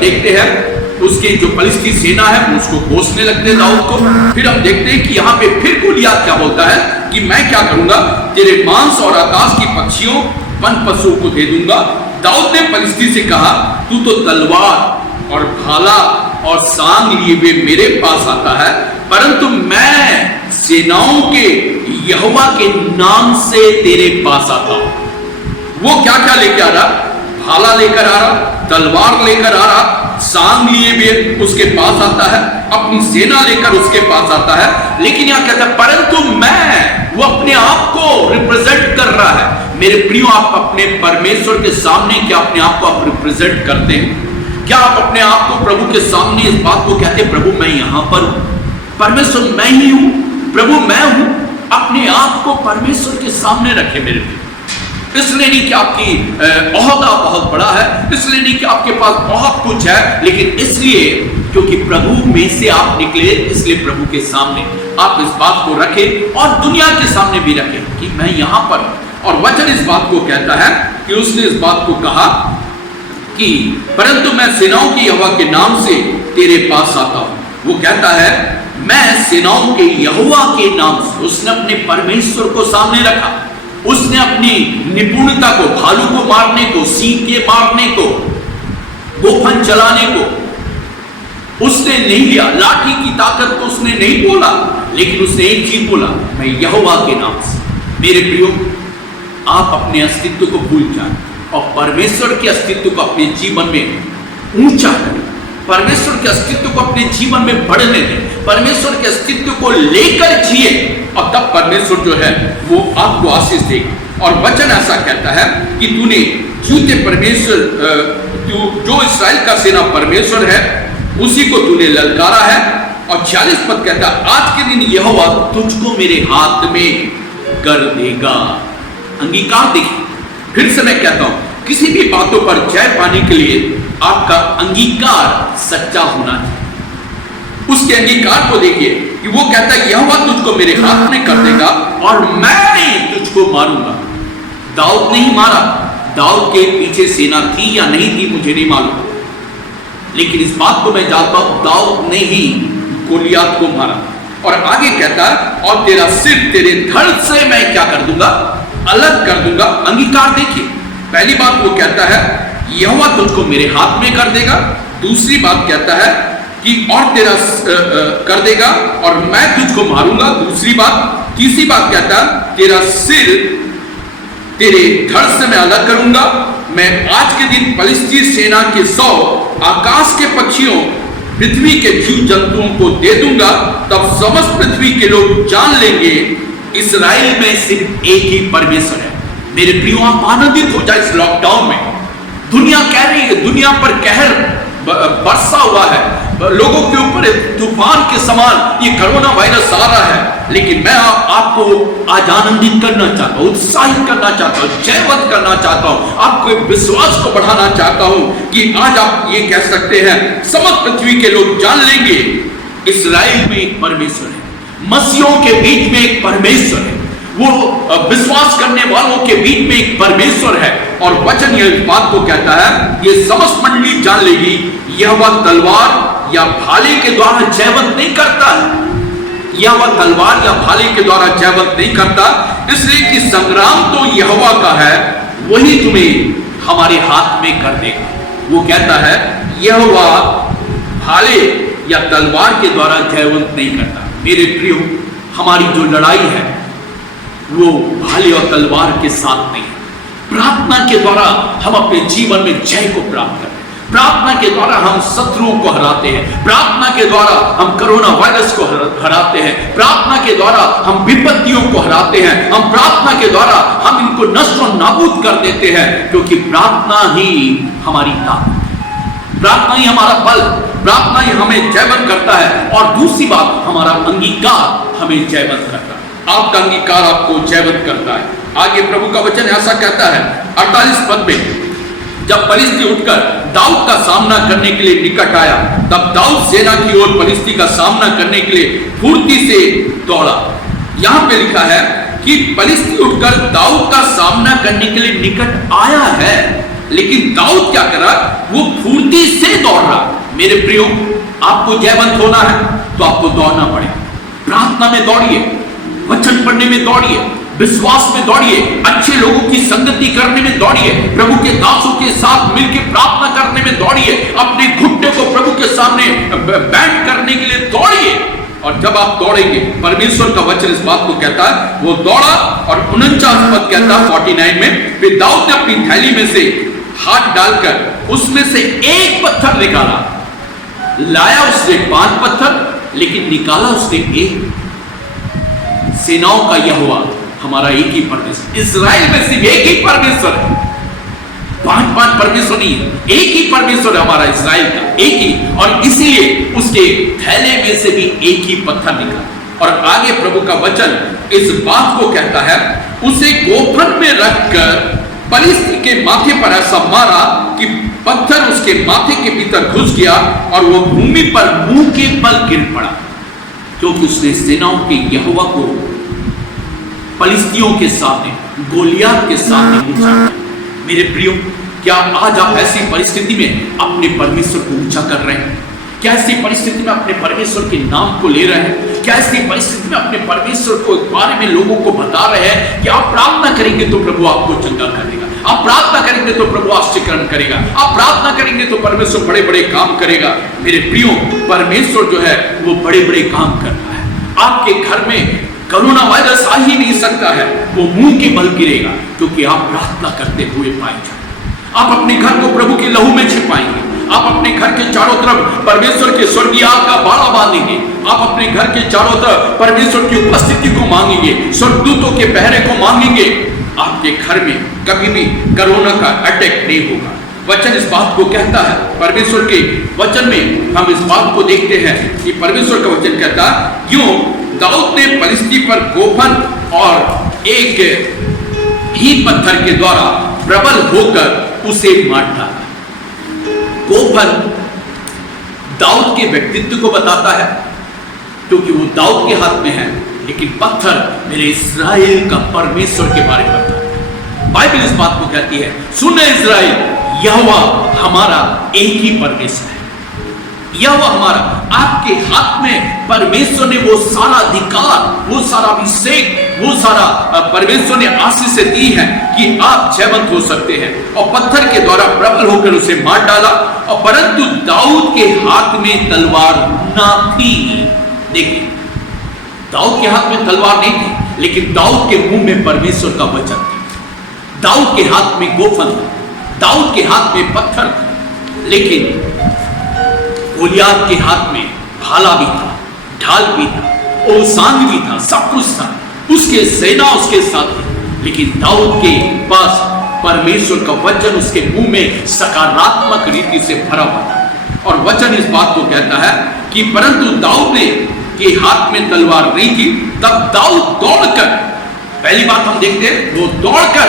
देखते हैं उसकी जो पलिश्ती सेना है उसको कोसने लगते हैं दाऊद को। फिर हम देखते हैं कि यहाँ पे फिर गोलियत क्या बोलता है कि मैं क्या करूंगा, तेरे मांस और आकाश की पक्षियों वन पशुओं को दे दूंगा। दाऊद ने पलिश्ती से कहा, तू तो तलवार और भाला और सांग लिए हुए मेरे पास आता है, परंतु मैं सेनाओं के यहोवा के नाम से तेरे पास आता हूं। वो क्या क्या लेकर आ रहा, भाला लेकर आ रहा, तलवार लेकर आ रहा, सांग लिए हुए उसके पास आता है, अपनी सेना लेकर उसके पास आता है। लेकिन यहां कहता है परंतु मैं, वो अपने आप को रिप्रेजेंट कर रहा है। मेरे प्रियो, आप अपने परमेश्वर के सामने क्या अपने आप को आप रिप्रेजेंट करते हैं? क्या आप अपने आप को प्रभु के सामने इस बात को कहते हैं प्रभु मैं यहां पर हूं, परमेश्वर मैं ही हूं, प्रभु मैं हूं? अपने आप को परमेश्वर के सामने रखे मेरे प्रियो। इसलिए नहीं कि आपकी ओहदा बहुत बड़ा है, इसलिए नहीं कि आपके पास बहुत कुछ है, लेकिन इसलिए क्योंकि प्रभु में से आप निकले, इसलिए प्रभु के सामने आप इस बात को रखें और दुनिया के सामने भी रखें कि मैं यहां पर हूं। और वचन इस बात को कहता है कि उसने इस बात को कहा कि परंतु मैं सेनाओं की यहोवा के नाम से तेरे पास आता हूं। वो कहता है मैं सेनाओं के यहोवा के नाम से, उसने अपने परमेश्वर को सामने रखा। उसने अपनी निपुणता को, भालू को मारने को, सींग के मारने को, गोफन चलाने को उसने नहीं लिया, लाठी की ताकत को उसने नहीं बोला, लेकिन उसने एक चीज बोला मैं यहोवा के नाम से। मेरे प्रियो, आप अपने अस्तित्व को भूल जाए और परमेश्वर के अस्तित्व को अपने जीवन में ऊंचा करें, परमेश्वर के अस्तित्व को अपने जीवन में बढ़ने दें, परमेश्वर के अस्तित्व को लेकर जिए, और तब परमेश्वर जो है वो आपको आशीष देगा। और वचन ऐसा कहता है कि तूने जीवते परमेश्वर, तू जो इस्राएल का सेना परमेश्वर है उसी को तूने ललकारा है। और 46 पद कहता है आज के दिन यहोवा तुझको मेरे हाथ में कर देगा। अंगीकार देखिए, फिर से मैं कहता हूं किसी भी बातों पर जय पाने के लिए आपका अंगीकार सच्चा होना चाहिए। उसके अंगीकार को देखिए कि वो कहता है यहोवा तुझको मेरे हाथ में कर देगा और मैं तुझको मारूंगा। दाऊद नहीं मारा, दाऊद के पीछे सेना थी या नहीं थी मुझे नहीं मालूम, लेकिन इस बात को मैं जानता हूं दाऊद ने ही गोलियत को मारा। और आगे कहता है और तेरा सिर तेरे धड़ से मैं क्या कर दूंगा, अलग कर दूंगा। अंगीकार देखिए, पहली बात वो कहता है यहोवा तुझको मेरे हाथ में कर देगा। दूसरी बात कहता है कि और तेरा कर देगा और मैं तुझको मारूंगा, दूसरी बात। तीसरी बात कहता है तेरा सिर तेरे धड़ से मैं अलग करूंगा। मैं आज के दिन फलिस्ती सेना के 100 आकाश के पक्षियों, पृथ्वी के जीव जंतुओं को दे दूंगा, तब समस्त पृथ्वी के लोग जान लेंगे इस्राएल में सिर्फ एक ही परमेश्वर है। मेरे प्रियो, आप आनंदित हो जाए इस लॉकडाउन में। दुनिया कह रही है, दुनिया पर कहर बरसा हुआ है, लोगों के ऊपर तूफान के समान ये कोरोना वायरस आ रहा है, लेकिन मैं आपको आज आनंदित करना चाहता हूं, उत्साहित करना चाहता हूं, जयवंत करना चाहता हूं, आपके विश्वास को बढ़ाना चाहता हूं कि आज आप ये कह सकते हैं समस्त पृथ्वी के लोग जान लेंगे इस्राएल में एक परमेश्वर है, मसीहों के बीच में एक परमेश्वर है, वो विश्वास करने वालों के बीच में एक परमेश्वर है। और वचन यह बात को कहता है ये समस्त मंडली जान लेगी यहोवा तलवार या भाले के द्वारा जयवंत नहीं करता है। यहोवा तलवार या भाले के द्वारा जयवंत नहीं करता, इसलिए कि संग्राम तो यहोवा का है, वही तुम्हें हमारे हाथ में कर देगा। वो कहता है यहोवा भाले या तलवार के द्वारा जयवंत नहीं करता। मेरे प्रियो, हमारी जो लड़ाई है वो भाले और तलवार के साथ नहीं है। प्रार्थना के द्वारा हम अपने जीवन में जय को प्राप्त करते हैं, प्रार्थना के द्वारा हम शत्रुओं को हराते हैं, प्रार्थना के द्वारा हम कोरोना वायरस को हराते हैं, प्रार्थना के द्वारा हम विपत्तियों को हराते हैं, हम प्रार्थना के द्वारा हम इनको नष्ट और नाबूद कर देते हैं, क्योंकि प्रार्थना ही हमारी ताकत, प्रार्थना ही हमारा बल, प्रार्थना ही हमें जयवंत करता है। और दूसरी बात, हमारा अंगीकार हमें जयवंत करता है। आपका अंगीकार आपको जयवंत करता है। आगे प्रभु का वचन ऐसा कहता है 48 पद में, जब फलिस्ती उठकर दाऊद का सामना करने के लिए निकट आया, तब दाऊद सेना की ओर फलिस्ती का सामना करने के लिए फुर्ती से दौड़ा। यहां पे लिखा है कि फलिस्ती उठकर दाऊद का सामना करने के लिए निकट आया है, लेकिन दाऊद क्या कर रहा, वो फुर्ती से दौड़ रहा। मेरे प्रियो, आपको जयवंत होना है तो आपको दौड़ना पड़ेगा। प्रार्थना में दौड़िए, वचन पढ़ने में दौड़िए, विश्वास में दौड़िए, अच्छे लोगों की संगति करने में दौड़िए, प्रभु के दासों के साथ मिलकर प्रार्थना करने में दौड़िए, अपने घुटने को प्रभु के सामने बैंड करने के लिए दौड़िए। और जब आप दौड़ेंगे, परमेश्वर का वचन इस बात को कहता है, वो दौड़ा और 49 पद कहता है 49 में, फिर दाऊद ने अपनी थैली में से हाथ डालकर उसमें से एक पत्थर निकाला। लाया उसने 5 पत्थर, लेकिन निकाला उसने एक। सेनाओं का यहोवा हमारा एक ही परमेश्वर, इस्राएल में सिर्फ एक ही परमेश्वर है, 5 परमेश्वर नहीं, एक ही परमेश्वर है हमारा इस्राएल का, एक ही। और इसीलिए उसके थैले में से भी एक ही पत्थर निकला। और आगे प्रभु का वचन इस बात को कहता है, उसे गोफन में रखकर पलिश्ती के माथे पर ऐसा मारा कि पत्थर उसके माथे के भीतर घुस गया और वो भूमि पर मुंह के बल गिर पड़ा, क्योंकि उसने सेनाओं के यहोवा को पलिश्तियों के सामने, गोलियत के सामने ऊंचा किया। मेरे प्रियो, क्या आज आप ऐसी परिस्थिति में अपने परमेश्वर को ऊंचा कर रहे हैं? क्या ऐसी परिस्थिति में अपने परमेश्वर के नाम को ले रहे हैं? क्या ऐसी परिस्थिति में अपने परमेश्वर को बारे में लोगों को बता रहे हैं कि आप प्रार्थना करेंगे तो प्रभु आपको चंगा करेगा, आप प्रार्थना करेंगे तो प्रभु आश्चर्य करेगा, आप प्रार्थना करेंगे तो परमेश्वर बड़े बड़े काम करेगा? मेरे प्रियो, परमेश्वर जो है वो बड़े बड़े काम कर रहा है। आपके घर में कोरोना वायरस आ ही नहीं सकता है, वो मुंह के बल गिरेगा, क्योंकि आप प्रार्थना करते हुए पाए जाए। आप अपने घर को प्रभु के लहू में छिपाएंगे, आप अपने घर के चारों तरफ परमेश्वर के स्वर्गीय आग का बाड़ा बांधेंगे, आप अपने घर के चारों तरफ परमेश्वर की उपस्थिति को मांगेंगे, स्वर्गदूतों के पहरे को मांगेंगे। आपके घर में कभी भी कोरोना का अटैक नहीं होगा। वचन इस बात को कहता है, परमेश्वर के वचन में हम इस बात को देखते हैं कि परमेश्वर का वचन कहता है, यूं दाऊद ने पलिश्ती पर गोफन और एक ही पत्थर के द्वारा प्रबल होकर उसे मार डाला। गोफन दाऊद के व्यक्तित्व को बताता है, क्योंकि वो दाऊद के हाथ में है, लेकिन पत्थर मेरे इस्राएल का परमेश्वर के बारे में बताता है। बाइबल इस बात को कहती है, सुन इस्राएल, यहोवा हमारा एक ही परमेश्वर है। यहोवा हमारा, आपके हाथ में परमेश्वर ने वो सारा अधिकार, वो सारा अभिषेक, वो सारा परमेश्वर ने आशीष से दी है कि आप जयवंत हो सकते हैं। और पत्थर के द्वारा प्रबल होकर उसे मार डाला। और परंतु दाऊद के हाथ में तलवार ना थी। देखिए, दाऊद के हाथ में तलवार नहीं थी, लेकिन दाऊद के मुंह में परमेश्वर का वचन था। दाऊद के हाथ में गोफन था, दाऊद के हाथ में पत्थर था, लेकिन गोलियत के हाथ में भाला भी था, ढाल भी था, ओसान भी था, सब कुछ था, उसके सेना उसके साथ थी। लेकिन दाऊद के पास परमेश्वर का वचन उसके मुंह में सकारात्मक रीति से भरा हुआ था। और वचन इस बात को कहता है कि परंतु दाऊद ने के हाथ में तलवार नहीं थी। तब दाऊद दौड़कर, पहली बात हम देखते हैं, वो दौड़कर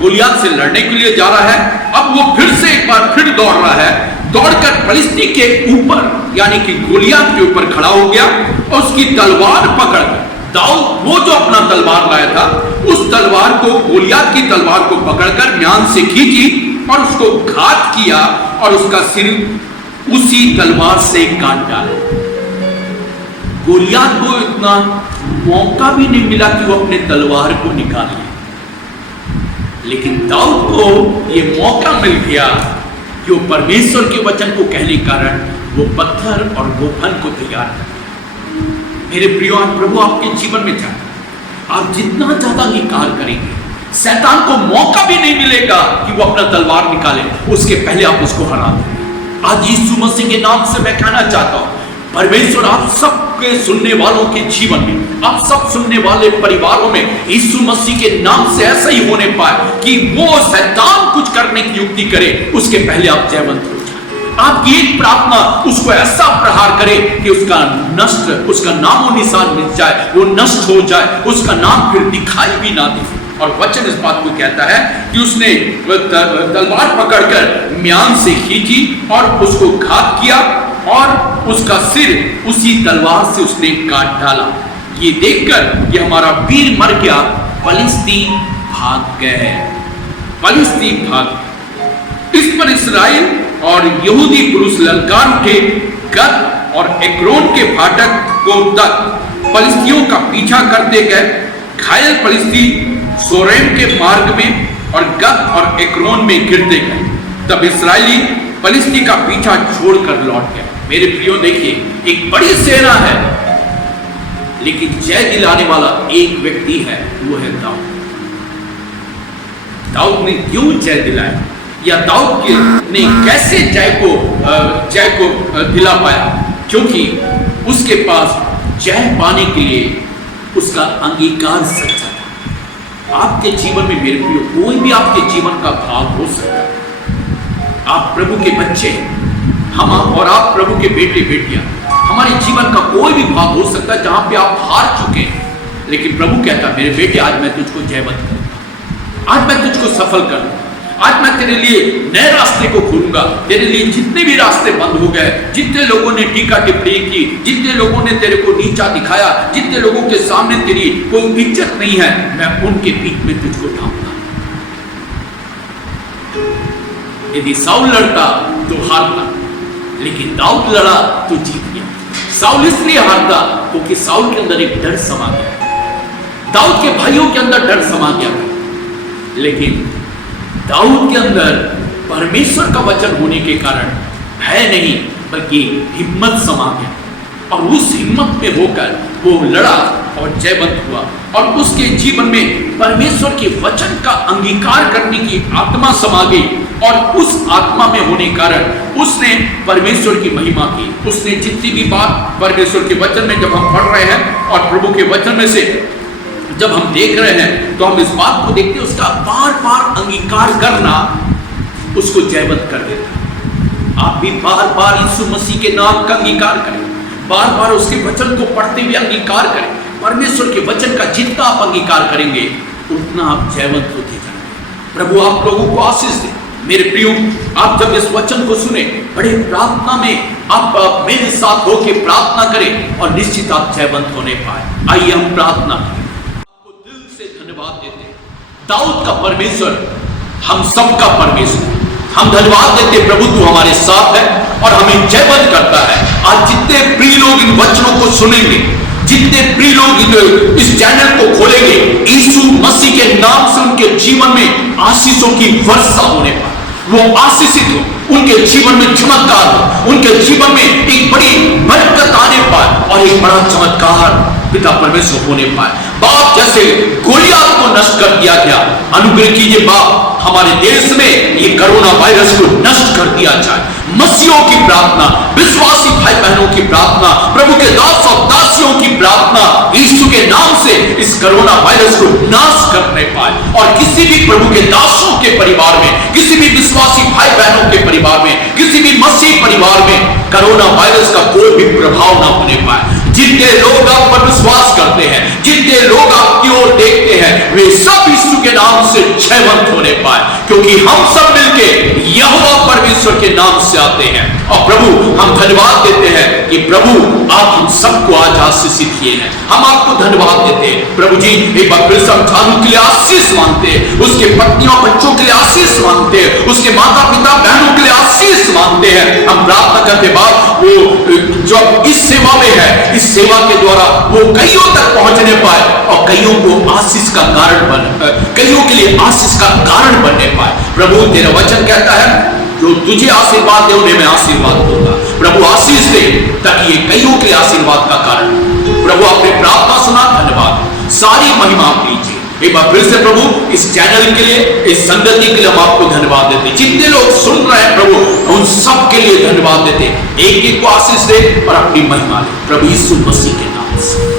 गोलियत से लड़ने के लिए जा रहा है। अब वो फिर से एक बार फिर दौड़ रहा है, दौड़कर पलिश्ती के ऊपर यानी कि गोलियत के ऊपर खड़ा हो गया और उसकी तलवार पकड़कर, दाऊद वो जो अपना तलवार लाया था, उस तलवार को, गोलियत की तलवार को पकड़कर म्यान से खींची और उसको घात किया और उसका सिर उसी तलवार से काट डाला। गोलियत को इतना मौका भी नहीं मिला कि वो अपने तलवार को निकाले, लेकिन दाऊद को ये मौका मिल गया कि वो परमेश्वर के वचन को कहने के कारण वो पत्थर और गोफन को तैयार कर दिया। मेरे प्रियो, आज प्रभु आपके जीवन में चाहता, आप जितना ज्यादा इंकार करेंगे, शैतान को मौका भी नहीं मिलेगा कि वो अपना तलवार निकाले, उसके पहले आप उसको हरा देंगे। आज यीशु मसीह के नाम से मैं कहना चाहता हूं, परमेश्वर आप सबके सुनने वालों के जीवन में, आप सब सुनने वाले परिवारों में यीशु मसीह के नाम से ऐसा ही होने पाए कि वो शैतान कुछ करने की युक्ति करे, उसके पहले आप जयवंत हो जाए। आपकी एक प्रार्थना उसको ऐसा प्रहार करे कि उसका नष्ट, उसका नामो निशान मिट जाए, वो नष्ट हो जाए, उसका नाम फिर दिखाई भी ना दे। और वचन इस बात को कहता है कि उसने तलवार पकड़कर म्यान से खींची और उसको घात किया और उसका सिर उसी तलवार से उसने काट डाला। ये देखकर कि हमारा वीर मर गया, पलिश्ती भाग गए, पलिश्ती भाग। इस पर इस्राएल और यहूदी पुरुष ललकार उठे, गत और एक्रोन के फाटक को तक पलिश्तियों का पीछा करते गए। घायल पलिश्ती सोरेम के मार्ग में और गत और एक्रोन में गिरते गए। तब इस्राएली पलिश्ती का पीछा छोड़कर लौट गए। मेरे प्रियो, देखिए, एक बड़ी सेना है, लेकिन जय दिलाने वाला एक व्यक्ति है, वो है दाऊद। दाऊद ने क्यों जय दिलाया? या दाऊद के ने कैसे जय को दिला पाया, क्योंकि उसके पास जय पाने के लिए उसका अंगीकार सच्चा था। आपके जीवन में मेरे प्रियो कोई भी आपके जीवन का भाग हो सकता है। आप प्रभु के बच्चे, हम और आप प्रभु के बेटे बेटियां, हमारे जीवन का कोई भी भाग हो सकता है जहां पे आप हार चुके हैं, लेकिन प्रभु कहता है मेरे बेटे आज मैं तुझको जयवंत करूंगा, आज मैं तुझको सफल करूंगा, आज मैं तेरे लिए नए रास्ते को खोलूंगा। तेरे लिए जितने भी रास्ते बंद हो गए, जितने लोगों ने टीका टिप्पणी की, जितने लोगों ने तेरे को नीचा दिखाया, जितने लोगों के सामने तेरी कोई इज्जत नहीं है, मैं उनके बीच में तुझको उठाऊंगा। यदि साउल लड़ता तो हारता, लेकिन दाऊद लड़ा तो जीत गया। साउल इसलिए हारता क्योंकि साउल के अंदर एक डर समा गया, दाऊद के भाइयों के अंदर डर समा गया, लेकिन दाऊद के अंदर परमेश्वर का वचन होने के कारण भय नहीं बल्कि हिम्मत समा गया, और उस हिम्मत में होकर वो लड़ा और जयवंत हुआ, और उसके जीवन में परमेश्वर के वचन का अंगीकार करने की आत्मा समा गई, और उस आत्मा में होने कारण उसने परमेश्वर की महिमा की। उसने जितनी भी बात परमेश्वर के वचन में जब हम पढ़ रहे हैं और प्रभु के वचन में से जब हम देख रहे हैं तो हम इस बात को देखते हैं, उसका बार बार अंगीकार करना उसको जयवंत कर देता। आप भी बार बार यीशु मसीह के नाम का अंगीकार करें, बार बार उसके वचन को पढ़ते हुए अंगीकार करें। परमेश्वर के वचन का जितना आप अंगीकार करेंगे उतना आप जयवंत होते जाएंगे। प्रभु आप लोगों को आशीष दे। मेरे प्रियो, आप जब इस वचन को सुने, बड़े प्रार्थना में आप मेरे साथ होकर प्रार्थना करें और निश्चित आप जयवंत होने पाए। आइए हम प्रार्थना करें। धन्यवाद देते दाऊद का परमेश्वर, हम सबका परमेश्वर, हम धन्यवाद देते प्रभु तू हमारे साथ है और हमें जयवंत करता है। आज जितने प्रिय लोग इन वचनों को सुनेंगे, जितने प्रिय लोग इस चैनल को खोलेंगे, यीशु मसीह के नाम से उनके जीवन में आशीषों की वर्षा होने पर वो आशीषित हो, उनके जीवन में चमत्कार हो, उनके जीवन में एक बड़ी बरकत आने पर और एक बड़ा चमत्कार पिता परमेश्वर होने पाए। बाप जैसे गोलियत को नष्ट कर दिया गया, अनुग्रह कीजिए बाप हमारे देश में ये कोरोना वायरस को नष्ट कर दिया जाए। मसीहों की प्रार्थना, विश्वासी भाई बहनों की प्रार्थना, प्रभु के दास और दासियों की प्रार्थना, यीशु के नाम से इस कोरोना वायरस को नाश करने पाए, और किसी भी प्रभु के दासों के परिवार में, किसी भी विश्वासी भाई बहनों के परिवार में, किसी भी मसीह परिवार में कोरोना वायरस का कोई भी प्रभाव ना होने पाए। जितने लोग आप पर विश्वास करते हैं, जितने लोग आपकी ओर देखते हैं, वे सब यीशु के नाम से जयवंत होने पाए, क्योंकि हम सब मिलके यहोवा परमेश्वर के नाम से आते हैं। और प्रभु हम धन्यवाद देते हैं कि प्रभु आप हम सबको आज आशीषित किए हैं। हम आपको धन्यवाद देते हैं प्रभु जी। एक बार फिर सब जानू के लिए आशीष मांगते हैं, उसके पत्नियों बच्चों के लिए आशीष मांगते हैं, उसके माता पिता बहनों के लिए आशीष मांगते हैं। हम प्रार्थना करते बाद वो जो इस सेवा में है, इस सेवा के द्वारा वो कईयों तक पहुंचने पाए और कईयों को आशीष का कारण कईयों के लिए आशीष का कारण बनने पाए। प्रभु तेरा वचन कहता है जो तुझे आशीर्वाद दे उन्हें मैं आशीर्वाद दूंगा। प्रभु आशीष दे ताकि ये कईयों के लिए आशीर्वाद का कारण। प्रभु आपने प्रार्थना सुना, धन्यवाद, सारी महिमा आप लीजिए। एक बार फिर से प्रभु इस चैनल के लिए, इस संगति के लिए हम आपको धन्यवाद देते। जितने लोग सुन रहे हैं प्रभु उन सब के लिए धन्यवाद देते। एक एक को आशीष दे और अपनी महिमा ले प्रभु यीशु मसीह के नाम से।